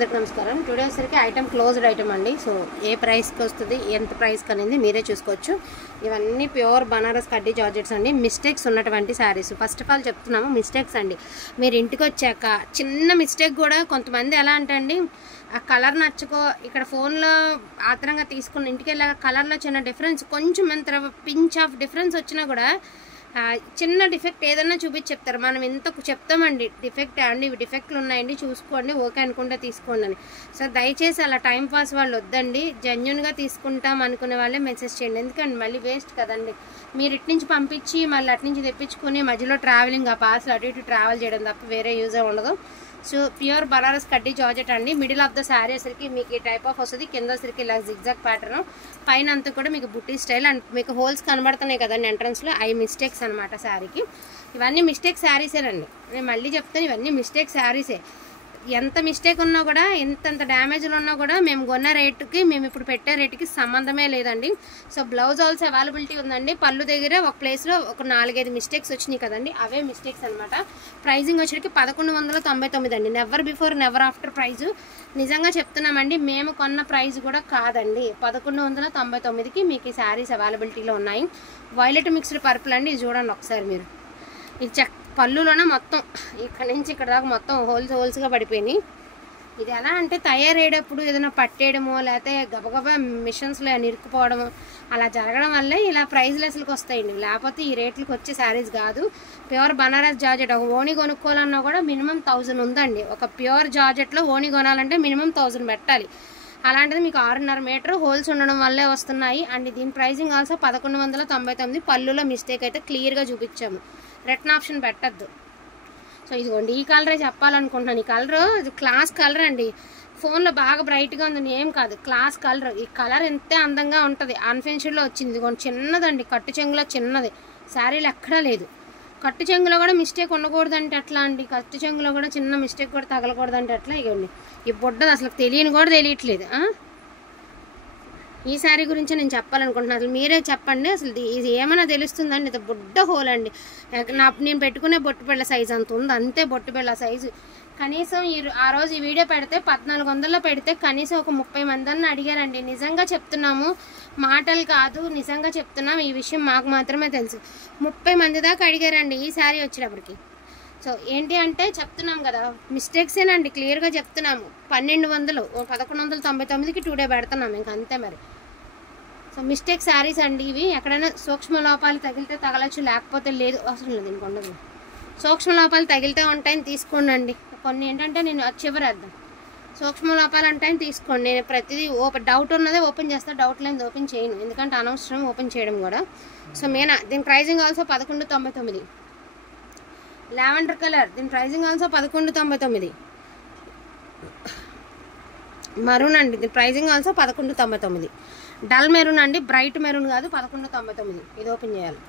అందరికీ నమస్కారం. టుడే వచ్చేసరికి ఐటమ్ క్లోజ్డ్ ఐటమ్ అండి. సో ఏ ప్రైస్కి వస్తుంది, ఎంత ప్రైస్కి అనేది మీరే చూసుకోవచ్చు. ఇవన్నీ ప్యూర్ బనారస్ కడ్డీ జార్జెట్స్ అండి. మిస్టేక్స్ ఉన్నటువంటి శారీస్. ఫస్ట్ ఆఫ్ ఆల్ చెప్తున్నాము, మిస్టేక్స్ అండి. మీరు ఇంటికి వచ్చాక చిన్న మిస్టేక్ కూడా కొంతమంది ఎలా అంటే అండి, ఆ కలర్ నచ్చుకో ఇక్కడ ఫోన్లో ఆత్రంగా తీసుకున్న ఇంటికి వెళ్ళాక కలర్లో చిన్న డిఫరెన్స్, కొంచెం ఎంత పించ్ ఆఫ్ డిఫరెన్స్ వచ్చినా కూడా చిన్న డిఫెక్ట్ ఏదన్నా చూపించి చెప్తారు. మనం ఎంత చెప్తామండి, డిఫెక్ట్ అండి, ఇవి డిఫెక్ట్లు ఉన్నాయండి చూసుకోండి, ఓకే అనుకుంటే తీసుకోండి అని. సో దయచేసి అలా టైంపాస్ వాళ్ళు వద్దండి. జెన్యున్గా తీసుకుంటాం అనుకునే వాళ్ళే మెసేజ్ చేయండి. ఎందుకంటే మళ్ళీ వేస్ట్ కదండి. మీరు ఇటు నుంచి పంపించి మళ్ళీ అటు నుంచి తెప్పించుకొని మధ్యలో ట్రావెలింగ్, ఆ పార్సల్ అటు ఇటు ట్రావెల్ చేయడం తప్ప వేరే యూజే ఉండదు. సో ప్యూర్ బనారస్ కడ్డీ జార్జెట్ అండి. మిడిల్ ఆఫ్ ద శారీ వచ్చరికి మీకు ఈ టైప్ ఆఫ్ వస్తుంది. కింద వచ్చరికి ఇలా జిగ్జాగ్ ప్యాటర్న్, పైన అంతా కూడా మీకు బుట్టి స్టైల్. అండ్ మీకు హోల్స్ కనబడుతున్నాయి కదండి ఎంట్రన్స్లో, అవి మిస్టేక్స్ అనమాట శారీకి. ఇవన్నీ మిస్టేక్ శారీసేనండి. నేను మళ్ళీ చెప్తాను, ఇవన్నీ మిస్టేక్ శారీసే. ఎంత మిస్టేక్ ఉన్నా కూడా, ఎంతంత డ్యామేజ్లు ఉన్నా కూడా మేము కొన్న రేటుకి, మేము ఇప్పుడు పెట్టే రేటుకి సంబంధమే లేదండి. సో బ్లౌజ్ ఆల్సో అవైలబిలిటీ ఉందండి. పళ్ళు దగ్గర ఒక ప్లేస్లో ఒక 4-5 మిస్టేక్స్ వచ్చినాయి కదండి, అవే మిస్టేక్స్ అనమాట. ప్రైజింగ్ వచ్చేటికి 1199 అండి. Never before never after price. నిజంగా చెప్తున్నామండి, మేము కొన్న ప్రైజ్ కూడా కాదండి. 1199కి మీకు ఈ శారీస్ అవైలబిలిటీలో ఉన్నాయి. వైలెట్ మిక్స్డ్ పర్పుల్ అండి. ఇది చూడండి ఒకసారి మీరు. ఇది పళ్ళులోనే మొత్తం ఇక్కడ నుంచి ఇక్కడ దాకా మొత్తం హోల్స్గా పడిపోయినాయి. ఇది ఎలా అంటే తయారయ్యేటప్పుడు ఏదైనా పట్టేయడమో లేకపోతే గబగబా మిషన్స్లో నిరుక్కుపోవడము అలా జరగడం వల్లే ఇలా ప్రైజ్ లెస్లకు వస్తాయండి. లేకపోతే ఈ రేట్లకు వచ్చే శారీస్ కాదు. ప్యూర్ బనారస్ జార్జెట్ ఒక ఓణి కొనుక్కోవాలన్నా కూడా మినిమం 1000 ఉందండి. ఒక ప్యూర్ జార్జెట్లో ఓణి కొనాలంటే మినిమం 1000 పెట్టాలి. అలాంటిది మీకు 6.5 మీటర్ హోల్స్ ఉండడం వల్లే వస్తున్నాయి. అండ్ దీని ప్రైజింగ్ ఆల్సో 1199. పళ్ళులో మిస్టేక్ అయితే క్లియర్గా చూపించాము, రిటర్న్ ఆప్షన్ పెట్టద్దు. సో ఇదిగోండి, ఈ కలరే చెప్పాలనుకుంటున్నాను. ఈ కలరు ఇది క్లాస్ కలర్ అండి. ఫోన్లో బాగా బ్రైట్గా ఉంది, ఏం కాదు, క్లాస్ కలర్. ఈ కలర్ ఎంతే అందంగా ఉంటుంది. అన్ఫినిష్డ్లో వచ్చింది. ఇదిగోండి చిన్నదండి, కట్టు చెంగులో చిన్నది. శారీలు ఎక్కడా లేదు. కట్టు చెంగులో కూడా మిస్టేక్ ఉండకూడదంటే ఎట్లా అండి, కట్టు చెంగులో కూడా చిన్న మిస్టేక్ కూడా తగలకూడదంటే ఎట్లా. ఇవ్వండి, ఈ బొడ్డది అసలు తెలియని కూడా తెలియట్లేదు. ఈ శారీ గురించి నేను చెప్పాలనుకుంటున్నాను. అసలు మీరే చెప్పండి, అసలు ఇది ఏమైనా తెలుస్తుందండి. ఇది బొడ్డ హోల్ అండి. నేను పెట్టుకునే బొట్టు బిళ్ళ సైజు అంత ఉంది, అంతే బొట్టు బిళ్ళ సైజు. కనీసం ఆ రోజు ఈ వీడియో పెడితే 1400లో పెడితే కనీసం ఒక 30 మందిని అడిగారండి. నిజంగా చెప్తున్నాము, మాటలు కాదు, నిజంగా చెప్తున్నాం. ఈ విషయం మాకు మాత్రమే తెలుసు. 30 మంది దాకా అడిగారండి ఈ శారీ వచ్చేటప్పటికి. సో ఏంటి అంటే చెప్తున్నాం కదా, మిస్టేక్సేనండి, క్లియర్గా చెప్తున్నాము. 1200, 1199కి టుడే పెడుతున్నాం, ఇంక అంతే మరి. సో మిస్టేక్ శారీస్ అండి ఇవి. ఎక్కడైనా సూక్ష్మ లోపాలు తగిలితే తగలచ్చు, లేకపోతే లేదు, అవసరం లేదు, ఇంక ఉండదు. సూక్ష్మ లోపాలు తగిలితే ఉంటాయని తీసుకోండి. కొన్ని ఏంటంటే నేను చివరేద్దాం. సూక్ష్మ లోపాలు అంటాయని తీసుకోండి. నేను ప్రతిదీ డౌట్ ఉన్నదే ఓపెన్ చేస్తాను, డౌట్ లేనిది ఓపెన్ చేయను, ఎందుకంటే అనవసరం ఓపెన్ చేయడం కూడా. సో దీని ప్రైజింగ్ ఆల్సో 1199. లావెండర్ కలర్, దీని ప్రైజింగ్ ఆల్సో 1199. మరూన్ అండి, దీని ప్రైజింగ్ ఆల్సో 1199. డల్ మెరూన్ అండి, బ్రైట్ మెరూన్ కాదు, 1199. ఇది ఓపెన్ చేయాలి.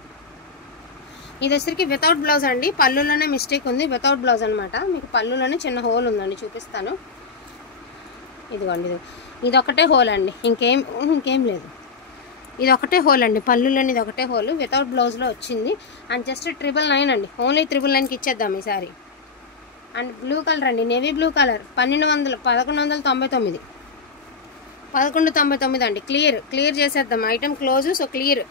ఇది వచ్చరికి వితౌట్ బ్లౌజ్ అండి. పళ్ళులోనే మిస్టేక్ ఉంది, వితౌట్ బ్లౌజ్ అనమాట. మీకు పళ్ళులోనే చిన్న హోల్ ఉందండి, చూపిస్తాను. ఇదిగోండి, ఇది ఒకటే హోల్ అండి, ఇంకేం లేదు. ఇది ఒకటే హోల్ అండి, పళ్ళులోని ఇది ఒకటే హోల్, వితౌట్ బ్లౌజ్లో వచ్చింది. అండ్ జస్ట్ 999 అండి, ఓన్లీ 999కి ఇచ్చేద్దాం ఈ సారీ. అండ్ బ్లూ కలర్ అండి, నేవీ బ్లూ కలర్, 1199. 1199 అండి. క్లియర్ చేసేద్దాం, ఐటమ్ క్లోజ్. So clear.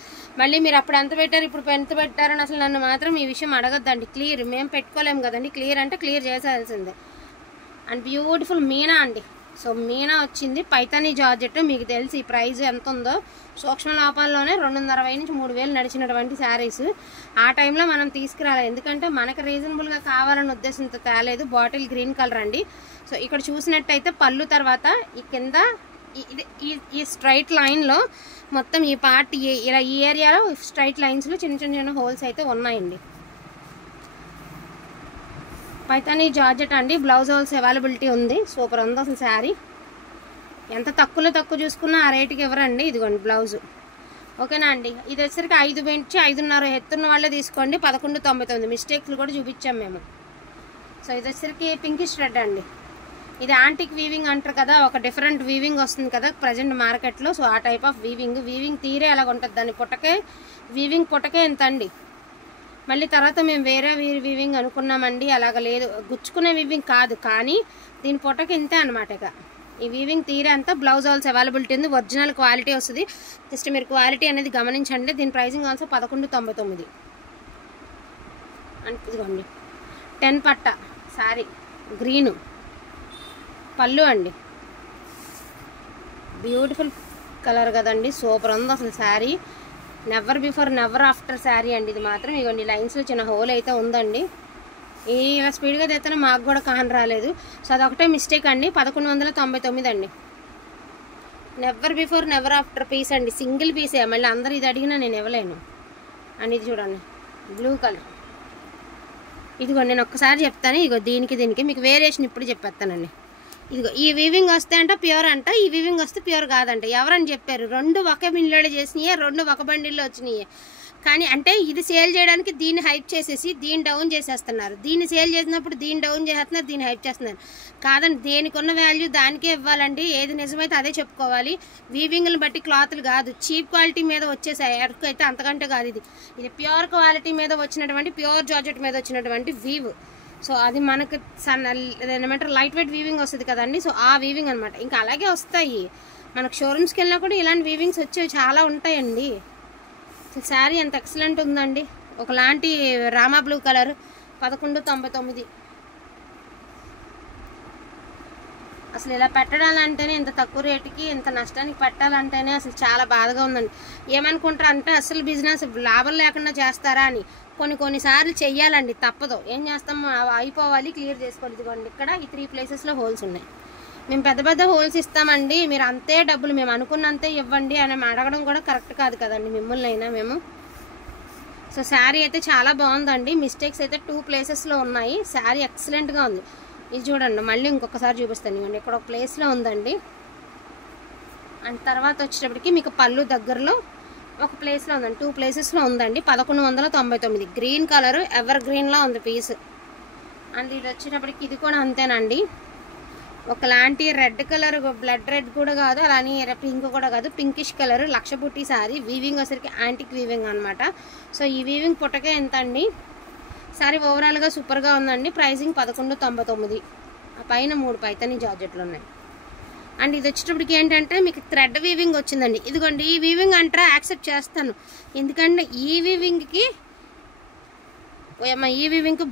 మళ్ళీ మీరు అప్పుడు ఎంత పెట్టారు, ఇప్పుడు ఎంత పెట్టారని అసలు నన్ను మాత్రం ఈ విషయం అడగద్దండి. క్లియర్, మేము పెట్టుకోలేము కదండి. క్లియర్ అంటే క్లియర్ చేసేయాల్సిందే. అండ్ బ్యూటిఫుల్ మీనా అండి. సో మీనా వచ్చింది, పైతానీ జార్జెట్. మీకు తెలిసి ఈ ప్రైజ్ ఎంత ఉందో. సూక్ష్మ లోపాల్లోనే 2,500 నుంచి 3,000 నడిచినటువంటి శారీస్. ఆ టైంలో మనం తీసుకురాలి, ఎందుకంటే మనకు రీజనబుల్గా కావాలన్న ఉద్దేశంతో తేలేదు. బాటిల్ గ్రీన్ కలర్ అండి. సో ఇక్కడ చూసినట్టయితే పళ్ళు తర్వాత ఈ కింద ఈ స్ట్రైట్ లైన్లో మొత్తం ఈ పార్ట్ ఇలా ఈ ఏరియాలో స్ట్రైట్ లైన్స్లో చిన్న హోల్స్ అయితే ఉన్నాయండి. పైతానీ జార్జెట్ అండి. బ్లౌజ్ హోల్స్ అవైలబిలిటీ ఉంది. సూపర్ ఉంది అసలు శారీ. ఎంత తక్కువ చూసుకున్నా ఆ రేటుకి ఇవ్వరండి. ఇదిగోండి బ్లౌజు, ఓకేనా అండి. ఇది వచ్చరికి 5 నుంచి 5.5 ఎత్తున్న వాళ్ళే తీసుకోండి. 1199. మిస్టేక్లు కూడా చూపించాం మేము. సో ఇది వచ్చరికి పింకిష్ రెడ్ అండి. ఇది యాంటిక్ వీవింగ్ అంటారు కదా, ఒక డిఫరెంట్ వీవింగ్ వస్తుంది కదా ప్రజెంట్ మార్కెట్లో. సో ఆ టైప్ ఆఫ్ వీవింగ్ తీరే అలాగ ఉంటుంది. దాని వీవింగ్ పుట్టకే ఎంత అండి. మళ్ళీ తర్వాత మేము వేరే వీవింగ్ అనుకున్నామండి, అలాగ లేదు, గుచ్చుకునే వీవింగ్ కాదు, కానీ దీని పొట్టకి ఇంతే అనమాట. ఇక ఈ వీవింగ్ తీరే అంతా బ్లౌజ్ ఆల్సో అవైలబిలిటీ ఉంది, ఒరిజినల్ క్వాలిటీ వస్తుంది. జస్ట్ మీరు క్వాలిటీ అనేది గమనించండి. దీని ప్రైసింగ్ ఆల్సో 1199 ఇదిగోండి. 10 పట్ట శారీ గ్రీను పళ్ళు అండి, బ్యూటిఫుల్ కలర్ కదండి, సూపర్ ఉంది అసలు sari. Never before never after sari అండి ఇది మాత్రం. ఇగోండి లైన్స్లో చిన్న హోల్ అయితే ఉందండి. ఈ స్పీడ్గా తెస్తేనే మాకు కూడా కాన్ రాలేదు. సో అదొకటే మిస్టేక్ అండి. 1199 అండి. Never before never after piece అండి, సింగిల్ పీసే. మళ్ళీ అందరు ఇది అడిగినా నేను ఇవ్వలేను. అండ్ ఇది చూడండి బ్లూ కలర్. ఇదిగో నేను ఒక్కసారి చెప్తాను. ఇదిగో దీనికి మీకు వేరియేషన్ ఇప్పుడు చెప్పేస్తానండి. ఇదిగో ఈ వీవింగ్ వస్తే అంట ప్యూర్ అంట, ఈ వీవింగ్ వస్తే ప్యూర్ కాదంట. ఎవరని చెప్పారు? 2 ఒక బిల్లులో చేసినాయే, 2 ఒక బండిల్లో వచ్చినాయి. కానీ అంటే ఇది సేల్ చేయడానికి దీన్ని హైప్ చేసేసి దీన్ని డౌన్ చేసేస్తున్నారు. దీన్ని సేల్ చేసినప్పుడు దీన్ని డౌన్ చేసేస్తున్నారు, దీన్ని హైప్ చేస్తున్నారు. కాదండి, దేనికి ఉన్న వాల్యూ దానికే ఇవ్వాలండి. ఏది నిజమైతే అదే చెప్పుకోవాలి. వీవింగ్ని బట్టి క్లాత్లు కాదు, చీప్ క్వాలిటీ మీద వచ్చేసాయి. ఎర్క్ అయితే అంతకంటే కాదు. ఇది ప్యూర్ క్వాలిటీ మీద వచ్చినటువంటి, ప్యూర్ జార్జెట్ మీద వచ్చినటువంటి వీవ్. సో అది మనకు ఏమంటారు లైట్ వెయిట్ వీవింగ్ వస్తుంది కదండి. సో ఆ వీవింగ్ అనమాట. ఇంకా అలాగే వస్తాయి మనకు షోరూమ్స్కి వెళ్ళినా కూడా ఇలాంటి వీవింగ్స్ వచ్చేవి చాలా ఉంటాయండి. శారీ ఎంత ఎక్సలెంట్ ఉందండి. ఒకలాంటి రామా బ్లూ కలర్ 1199. అసలు ఇలా పెట్టడాలంటేనే, ఇంత తక్కువ రేటుకి ఇంత నష్టానికి పెట్టాలంటేనే అసలు చాలా బాధగా ఉందండి. ఏమనుకుంటారు అంటే అసలు బిజినెస్ లాభం లేకుండా చేస్తారా అని. కొన్నిసార్లు చెయ్యాలండి, తప్పదు. ఏం చేస్తాము, అయిపోవాలి, క్లియర్ చేసుకోవాలి. ఇదిగోండి ఇక్కడ ఈ 3 ప్లేసెస్లో హోల్స్ ఉన్నాయి. మేము పెద్ద హోల్స్ ఇస్తామండి, మీరు అంతే డబ్బులు మేము అనుకున్నంతే ఇవ్వండి అని అడగడం కూడా కరెక్ట్ కాదు కదండి మిమ్మల్ని అయినా మేము. సో శారీ అయితే చాలా బాగుందండి. మిస్టేక్స్ అయితే 2 ప్లేసెస్లో ఉన్నాయి. శారీ ఎక్సలెంట్గా ఉంది. ఇది చూడండి, మళ్ళీ ఇంకొకసారి చూపిస్తాను. ఇవ్వండి ఇక్కడ ఒక ప్లేస్లో ఉందండి. అండ్ తర్వాత వచ్చేటప్పటికి మీకు పళ్ళు దగ్గరలో ఒక ప్లేస్లో ఉందండి. 2 ప్లేసెస్లో ఉందండి. 1199. గ్రీన్ కలర్ ఎవర్ గ్రీన్లో ఉంది పీస్. అండ్ ఇది వచ్చేటప్పటికి ఇది కూడా అంతేనండి. ఒకలాంటి రెడ్ కలర్, బ్లడ్ రెడ్ కూడా కాదు, అలానే పింక్ కూడా కాదు, పింకిష్ కలర్ లక్ష బుట్టి శారీ. వీవింగ్ వచ్చేసరికి యాంటిక్ వీవింగ్ అనమాట. సో ఈ వీవింగ్ పుట్టకే ఎంత అండి. శారీ ఓవరాల్గా సూపర్గా ఉందండి. ప్రైజింగ్ 1199. ఆ పైన 3 పైతని జార్జెట్లు ఉన్నాయి. అండ్ ఇది వచ్చేటప్పటికి ఏంటంటే మీకు థ్రెడ్ వీవింగ్ వచ్చిందండి. ఇదిగోండి ఈ వీవింగ్ అంటారా యాక్సెప్ట్ చేస్తాను, ఎందుకంటే ఈ వీవింగ్కి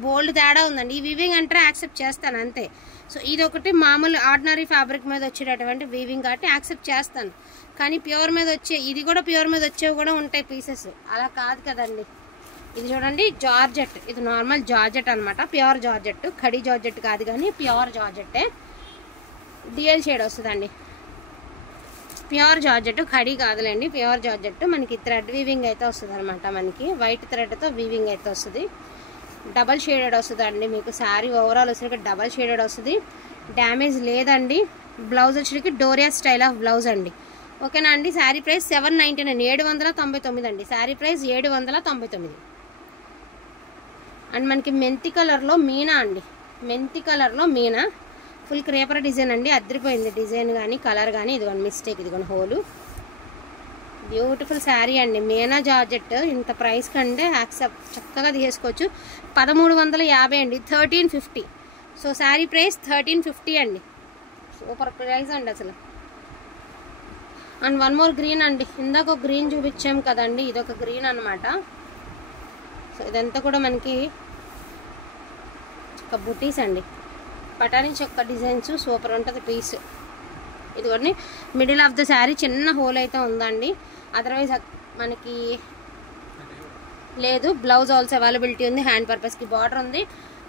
బోల్డ్ తేడా ఉందండి. ఈ వీవింగ్ అంటారా యాక్సెప్ట్ చేస్తాను అంతే. సో ఇది ఒకటి మామూలు ఆర్డినరీ ఫ్యాబ్రిక్ మీద వచ్చేటటువంటి వీవింగ్ కాబట్టి యాక్సెప్ట్ చేస్తాను. కానీ ప్యూర్ మీద వచ్చే, ఇది కూడా ప్యూర్ మీద వచ్చేవి కూడా ఉంటాయి పీసెస్, అలా కాదు కదండి. ఇది చూడండి జార్జెట్, ఇది నార్మల్ జార్జెట్ అనమాట, ప్యూర్ జార్జెట్, ఖడీ జార్జెట్ కాదు కానీ ప్యూర్ జార్జెట్టే. డిఎల్ షేడ్ వస్తుందండి. ప్యూర్ జార్జెట్, ఖడీ కాదులేండి, ప్యూర్ జార్జెట్. మనకి థ్రెడ్ వీవింగ్ అయితే వస్తుంది అనమాట. మనకి వైట్ థ్రెడ్తో వీవింగ్ అయితే వస్తుంది. డబల్ షేడెడ్ వస్తుందండి మీకు. శారీ ఓవరాల్ వచ్చేసరికి డబల్ షేడెడ్ వస్తుంది. డ్యామేజ్ లేదండి. బ్లౌజ్ వచ్చేసరికి డోరియా స్టైల్ ఆఫ్ బ్లౌజ్ అండి. ఓకేనా అండి. శారీ ప్రైస్ 799, 799 అండి. శారీ ప్రైస్ 799. అండ్ మనకి మెంతి కలర్లో మీనా అండి. మెంతి కలర్లో మీనా ఫుల్ క్రేపర్ డిజైన్ అండి. అద్దరిపోయింది డిజైన్ కానీ కలర్ కానీ. ఇదిగోండి మిస్టేక్, ఇదిగోండి హోలు. బ్యూటిఫుల్ శారీ అండి. మీనా జార్జెట్ ఇంత ప్రైస్ కంటే యాక్సెప్ట్ చక్కగా తీసుకోవచ్చు. 1350 అండి. 1350. సో శారీ ప్రైస్ 1350 అండి. సూపర్ ప్రైస్ అండి అసలు. అండ్ 1 మోర్ గ్రీన్ అండి. ఇందాక ఒక గ్రీన్ చూపించాం కదండి, ఇదొక గ్రీన్ అనమాట. సో ఇదంతా కూడా మనకి ఒక బుటీస్ అండి, పటానీ చొక్క డిజైన్స్. సూపర్ ఉంటుంది పీస్. ఇదిగోండి మిడిల్ ఆఫ్ ద శారీ చిన్న హోల్ అయితే ఉందండి. అదర్వైజ్ మనకి లేదు. బ్లౌజ్ ఆల్సో అవైలబిలిటీ ఉంది. హ్యాండ్ పర్పస్కి బార్డర్ ఉంది.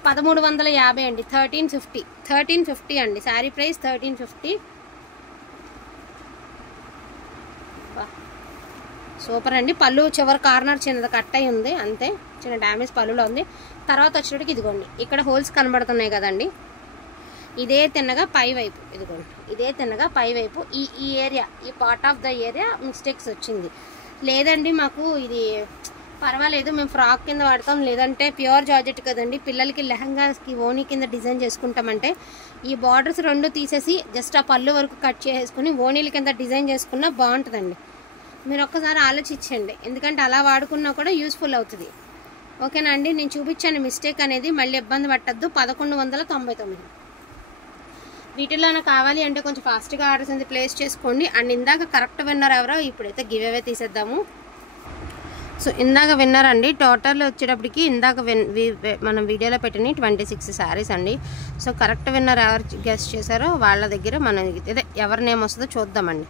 1350 అండి. 1350. 1350 అండి. శారీ ప్రైస్ 1350. సూపర్ అండి. పళ్ళు చివరి కార్నర్ చిన్నది కట్ అయి ఉంది అంతే, చిన్న డ్యామేజ్ పళ్ళులో ఉంది. తర్వాత వచ్చేటికి ఇదిగోండి ఇక్కడ హోల్స్ కనబడుతున్నాయి కదండి, ఇదే తిన్నగా పై వైపు, ఇదిగోండి ఇదే తిన్నగా పై వైపు ఈ ఏరియా, ఈ part of the area mistakes వచ్చింది. లేదండి మాకు ఇది పర్వాలేదు, మేము ఫ్రాక్ కింద వాడతాం, లేదంటే ప్యూర్ జార్జెట్ కదండి, పిల్లలకి లెహంగాస్కి ఓనీ కింద డిజైన్ చేసుకుంటామంటే ఈ బార్డర్స్ 2 తీసేసి జస్ట్ ఆ పళ్ళు వరకు కట్ చేసుకుని ఓనీల కింద డిజైన్ చేసుకున్నా బాగుంటుందండి. మీరు ఒక్కసారి ఆలోచించండి, ఎందుకంటే అలా వాడుకున్నా కూడా యూస్ఫుల్ అవుతుంది. ఓకేనా అండి. నేను చూపించాను మిస్టేక్ అనేది, మళ్ళీ ఇబ్బంది పట్టద్దు. 1199. వీటిలోనే కావాలి అంటే కొంచెం ఫాస్ట్గా ఆర్డర్స్ అనేది ప్లేస్ చేసుకోండి. అండ్ ఇందాక కరెక్ట్ విన్నర్ ఎవరో ఇప్పుడైతే గివ్ అవే తీసేద్దాము. సో ఇందాక విన్నర్ అండి, టోటల్ వచ్చేటప్పటికి ఇందాక మనం వీడియోలో పెట్టిన 26 శారీస్ అండి. సో కరెక్ట్ విన్నర్ ఎవరు గెస్ట్ చేశారో వాళ్ళ దగ్గర మనం ఇదే ఎవరి నేమ్ వస్తుందో చూద్దామండి.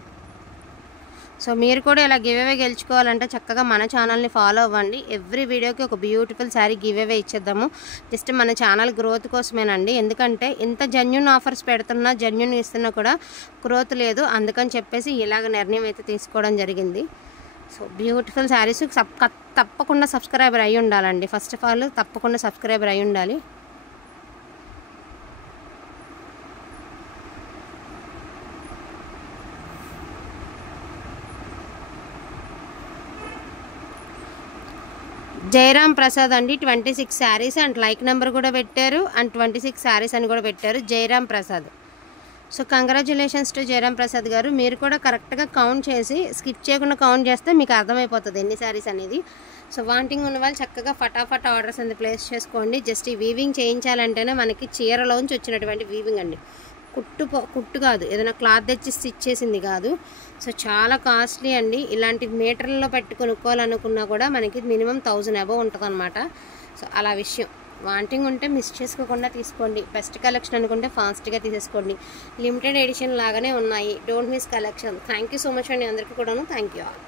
సో మీరు కూడా ఇలా గివ్ అవే గెలుచుకోవాలంటే చక్కగా మన ఛానల్ని ఫాలో అవ్వండి. ఎవ్రీ వీడియోకి ఒక బ్యూటిఫుల్ శారీ గివ్ అవే ఇచ్చేద్దాము. జస్ట్ మన ఛానల్ గ్రోత్ కోసమేనండి. ఎందుకంటే ఇంత జెన్యూన్ ఆఫర్స్ పెడుతున్నా, జెన్యూన్ ఇస్తున్నా కూడా గ్రోత్ లేదు. అందుకని చెప్పేసి ఇలాగ నిర్ణయం అయితే తీసుకోవడం జరిగింది. సో బ్యూటిఫుల్ శారీస్ తప్పకుండా సబ్స్క్రైబర్ అయి ఉండాలండి. ఫస్ట్ ఆఫ్ ఆల్ తప్పకుండా సబ్స్క్రైబర్ అయి ఉండాలి. జయరామ్ ప్రసాద్ అండి, 26 శారీస్ అండ్ లైక్ నెంబర్ కూడా పెట్టారు. అండ్ 26 శారీస్ అని కూడా పెట్టారు Jayaram Prasad. So congratulations to Jayaram Prasad గారు. మీరు కూడా కరెక్ట్గా కౌంట్ చేసి స్కిప్ చేయకుండా కౌంట్ చేస్తే మీకు అర్థమైపోతుంది ఎన్ని శారీస్ అనేది. సో వాంటింగ్ ఉన్న వాళ్ళు చక్కగా ఫటాఫట్ ఆర్డర్స్ అనేది ప్లేస్ చేసుకోండి. జస్ట్ ఈ వీవింగ్ చేయించాలంటేనే మనకి చీరలోంచి వచ్చినటువంటి వీవింగ్ అండి. కుట్టు కాదు, ఏదైనా క్లాత్ తెచ్చి స్టిచ్ చేసింది కాదు. సో చాలా కాస్ట్లీ అండి. ఇలాంటి మీటర్లలో పెట్టి కొనుక్కోవాలనుకున్నా కూడా మనకి మినిమం 1000 అబవ్ ఉంటుంది అనమాట. సో అలా విషయం. వాంటింగ్ ఉంటే మిస్ చేసుకోకుండా తీసుకోండి. బెస్ట్ కలెక్షన్ అనుకుంటే ఫాస్ట్గా తీసేసుకోండి. లిమిటెడ్ ఎడిషన్ లాగానే ఉన్నాయి. Don't miss collection. Thank you so much అండి అందరికీ కూడాను. Thank you all.